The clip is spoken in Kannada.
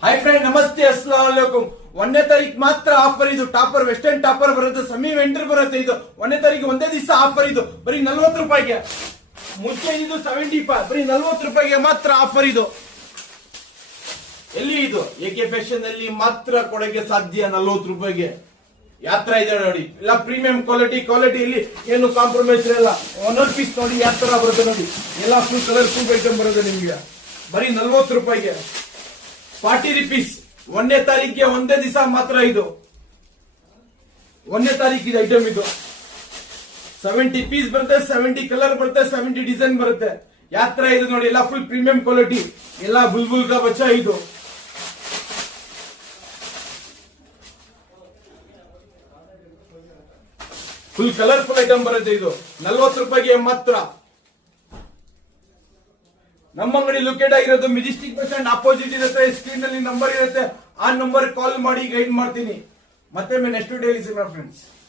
हाय फ्रेंड नमस्ते अस्सलाम वालेकुम 1ನೇ ತಾರೀಕು ಮಾತ್ರ ಆಫರ್ ಇದು ಟಾಪರ್ ವೆಸ್ಟರ್ನ್ ಟಾಪರ್ ಬರುತ್ತೆ ಸಮಿ ವೆಂಟರ್ ಬರುತ್ತೆ ಇದು 1ನೇ ತಾರೀಕು ಒಂದೇ ದಿವಸ ಆಫರ್ ಇದು ಬರೀ 40 ರೂಪಾಯಿಗೆ ಮುಂಚೆ ಇದು 75 ಬರೀ 40 ರೂಪಾಯಿಗೆ ಮಾತ್ರ ಆಫರ್ ಇದು ಎಲ್ಲಿ ಇದು ಎಕೆ ಫ್ಯಾಷನ್ ಅಲ್ಲಿ ಮಾತ್ರ ಕೊಡಕ್ಕೆ ಸಾಧ್ಯ 40 ರೂಪಾಯಿಗೆ ಯಾತ್ರ ಇದೆ ನೋಡಿ ಇಲ್ಲ ಪ್ರೀಮಿಯಂ ಕ್ವಾಲಿಟಿ ಇಲ್ಲಿ ಏನು ಕಾಂಪ್ರಮೈಸ್ ಇರಲ್ಲ ಓನರ್ ಪೀಸ್ ನೋಡಿ ಯಾವ ತರ ಬರುತ್ತೆ ನೋಡಿ ಎಲ್ಲ ಫುಲ್ ಕಲರ್ಫುಲ್ ಐಟಮ್ ಬರುತ್ತೆ ನಿಮಗೆ ಬರೀ 40 ರೂಪಾಯಿಗೆ 40 rupees 1ನೇ ತಾರೀಕಿಗೆ ಒಂದೇ ದಿವಸ ಮಾತ್ರ ಇದು 1ನೇ ತಾರೀಕಿಗೆ ಐಟಮ್ ಇದು 70 ಪೀಸ್ ಬರುತ್ತೆ 70 ಕಲರ್ ಬರುತ್ತೆ 70 ಡಿಸೈನ್ ಬರುತ್ತೆ ಯಾತ್ರ ಇದು ನೋಡಿ ಎಲ್ಲ ಫುಲ್ ಪ್ರೀಮಿಯಂ ಕ್ವಾಲಿಟಿ ಎಲ್ಲ ಬುಲ್ಬುಲ್ ಕಾ ಬಚ್ಚಾ ಇದು ಫುಲ್ ಕಲರ್ಫುಲ್ ಐಟಮ್ ಬರುತ್ತೆ ಇದು 40 ರೂಪಾಯಿಗೆ ಮಾತ್ರ ನಮ್ಮ ಅಂಗಡಿ ಲೊಕೇಟ್ ಆಗಿರೋದು ಮೆಜೆಸ್ಟಿಕ್ ಬಸ್ ಸ್ಟ್ಯಾಂಡ್ ಅಪೋಸಿಟ್ ಇರುತ್ತೆ ಸ್ಕ್ರೀನ್ ನಲ್ಲಿ ನಂಬರ್ ಇರುತ್ತೆ ಆ ನಂಬರ್ ಕಾಲ್ ಮಾಡಿ ಗೈಡ್ ಮಾಡ್ತೀನಿ ಮತ್ತೆ ನೆಕ್ಸ್ಟ್ ಡೇಲಿ ಫ್ರೆಂಡ್ಸ್